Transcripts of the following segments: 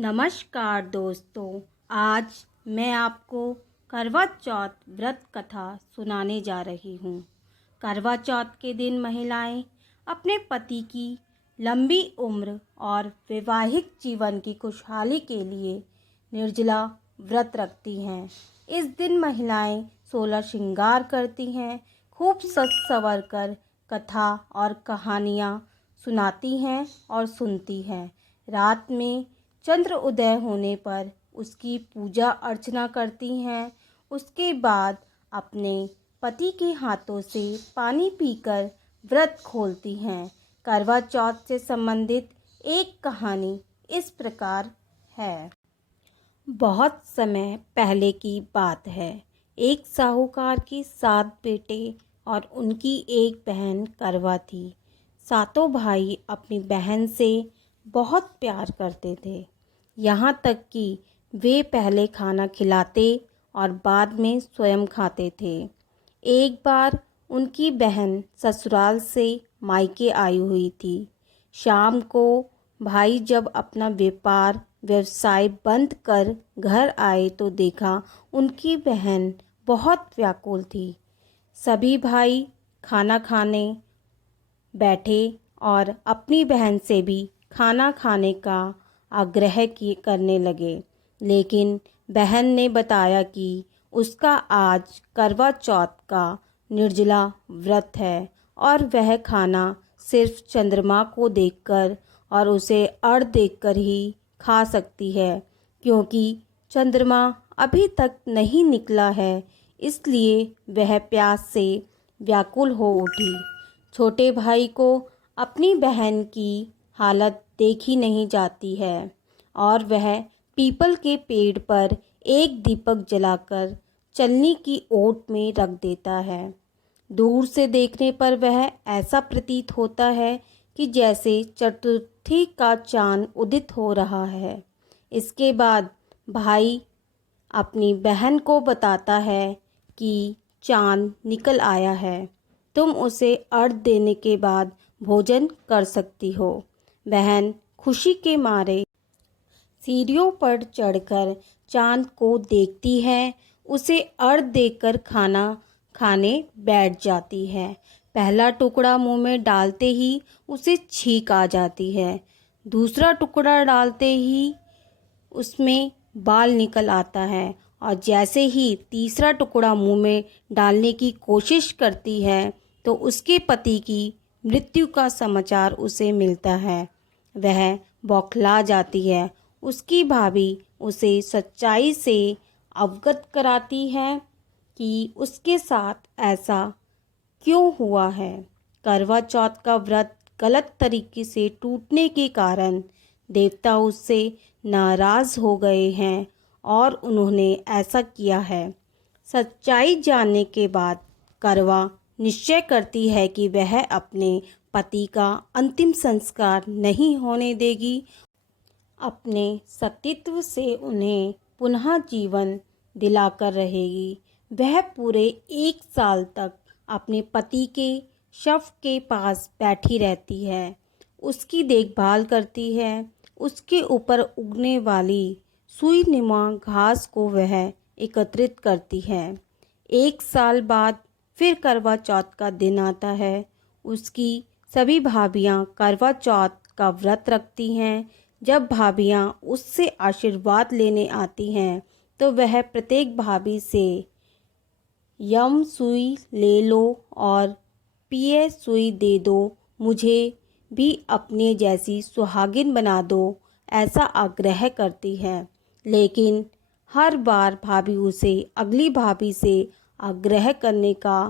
नमस्कार दोस्तों। आज मैं आपको करवा चौथ व्रत कथा सुनाने जा रही हूँ। करवा चौथ के दिन महिलाएं अपने पति की लंबी उम्र और वैवाहिक जीवन की खुशहाली के लिए निर्जला व्रत रखती हैं। इस दिन महिलाएं 16 श्रृंगार करती हैं, खूब सज संवर कर कथा और कहानियाँ सुनाती हैं और सुनती हैं। रात में चंद्र उदय होने पर उसकी पूजा अर्चना करती हैं। उसके बाद अपने पति के हाथों से पानी पीकर व्रत खोलती हैं। करवा चौथ से संबंधित एक कहानी इस प्रकार है। बहुत समय पहले की बात है। एक साहूकार के 7 बेटे और उनकी एक बहन करवा थी। सातों भाई अपनी बहन से बहुत प्यार करते थे, यहाँ तक कि वे पहले खाना खिलाते और बाद में स्वयं खाते थे। एक बार उनकी बहन ससुराल से मायके आई हुई थी। शाम को भाई जब अपना व्यवसाय बंद कर घर आए तो देखा उनकी बहन बहुत व्याकुल थी। सभी भाई खाना खाने बैठे और अपनी बहन से भी खाना खाने का आग्रह करने लगे, लेकिन बहन ने बताया कि उसका आज करवा चौथ का निर्जला व्रत है और वह खाना सिर्फ चंद्रमा को देखकर और उसे अर्घ देकर ही खा सकती है, क्योंकि चंद्रमा अभी तक नहीं निकला है। इसलिए वह प्यास से व्याकुल हो उठी। छोटे भाई को अपनी बहन की हालत देखी नहीं जाती है और वह पीपल के पेड़ पर एक दीपक जलाकर चलनी की ओट में रख देता है। दूर से देखने पर वह ऐसा प्रतीत होता है कि जैसे चतुर्थी का चांद उदित हो रहा है। इसके बाद भाई अपनी बहन को बताता है कि चांद निकल आया है, तुम उसे अर्घ देने के बाद भोजन कर सकती हो। बहन खुशी के मारे सीढ़ियों पर चढ़कर चांद को देखती है, उसे अर्घ देकर खाना खाने बैठ जाती है। पहला टुकड़ा मुंह में डालते ही उसे छींक आ जाती है। दूसरा टुकड़ा डालते ही उसमें बाल निकल आता है और जैसे ही तीसरा टुकड़ा मुंह में डालने की कोशिश करती है तो उसके पति की मृत्यु का समाचार उसे मिलता है। वह बौखला जाती है। उसकी भाभी उसे सच्चाई से अवगत कराती है कि उसके साथ ऐसा क्यों हुआ है। करवा चौथ का व्रत गलत तरीके से टूटने के कारण देवता उससे नाराज हो गए हैं और उन्होंने ऐसा किया है। सच्चाई जानने के बाद करवा निश्चय करती है कि वह अपने पति का अंतिम संस्कार नहीं होने देगी। अपने सतीत्व से उन्हें पुनः जीवन दिलाकर रहेगी। वह पूरे 1 साल तक अपने पति के शव के पास बैठी रहती है, उसकी देखभाल करती है। उसके ऊपर उगने वाली सुई नुमा घास को वह एकत्रित करती है। 1 साल बाद फिर करवा चौथ का दिन आता है। उसकी सभी भाभियां करवा चौथ का व्रत रखती हैं। जब भाभियां उससे आशीर्वाद लेने आती हैं तो वह प्रत्येक भाभी से यम सुई ले लो और पिए सुई दे दो, मुझे भी अपने जैसी सुहागिन बना दो, ऐसा आग्रह करती है। लेकिन हर बार भाभी उसे अगली भाभी से आग्रह करने का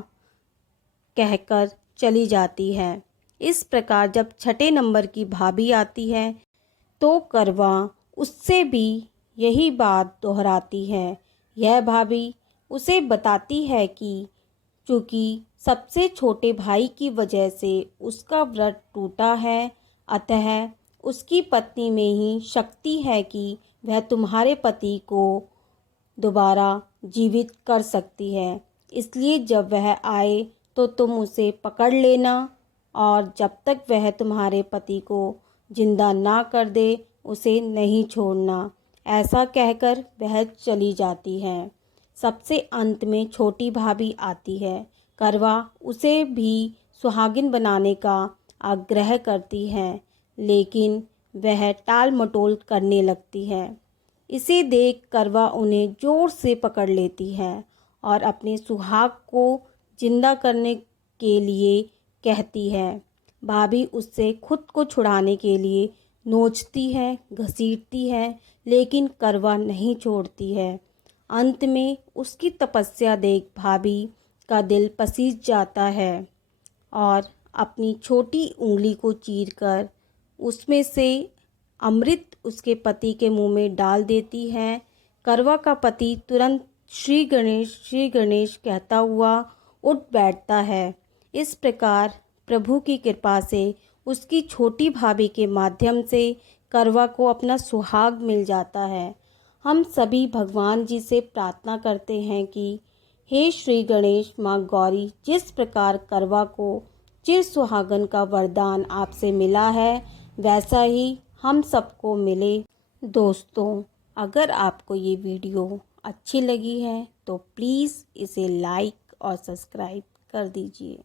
कहकर चली जाती है। इस प्रकार जब छठे नंबर की भाभी आती है तो करवा उससे भी यही बात दोहराती है। यह भाभी उसे बताती है कि चूँकि सबसे छोटे भाई की वजह से उसका व्रत टूटा है, अतः उसकी पत्नी में ही शक्ति है कि वह तुम्हारे पति को दोबारा जीवित कर सकती है। इसलिए जब वह आए तो तुम उसे पकड़ लेना और जब तक वह तुम्हारे पति को जिंदा ना कर दे उसे नहीं छोड़ना, ऐसा कहकर वह चली जाती है। सबसे अंत में छोटी भाभी आती है। करवा उसे भी सुहागिन बनाने का आग्रह करती है, लेकिन वह टाल मटोल करने लगती है। इसे देख करवा उन्हें जोर से पकड़ लेती है और अपने सुहाग को जिंदा करने के लिए कहती है। भाभी उससे खुद को छुड़ाने के लिए नोचती है, घसीटती है, लेकिन करवा नहीं छोड़ती है। अंत में उसकी तपस्या देख भाभी का दिल पसीज जाता है और अपनी छोटी उंगली को चीरकर उसमें से अमृत उसके पति के मुंह में डाल देती है। करवा का पति तुरंत श्री गणेश कहता हुआ उठ बैठता है। इस प्रकार प्रभु की कृपा से उसकी छोटी भाभी के माध्यम से करवा को अपना सुहाग मिल जाता है। हम सभी भगवान जी से प्रार्थना करते हैं कि हे श्री गणेश माँ गौरी, जिस प्रकार करवा को चिर सुहागन का वरदान आपसे मिला है, वैसा ही हम सबको मिले। दोस्तों, अगर आपको ये वीडियो अच्छी लगी है तो प्लीज़ इसे लाइक और सब्सक्राइब कर दीजिए।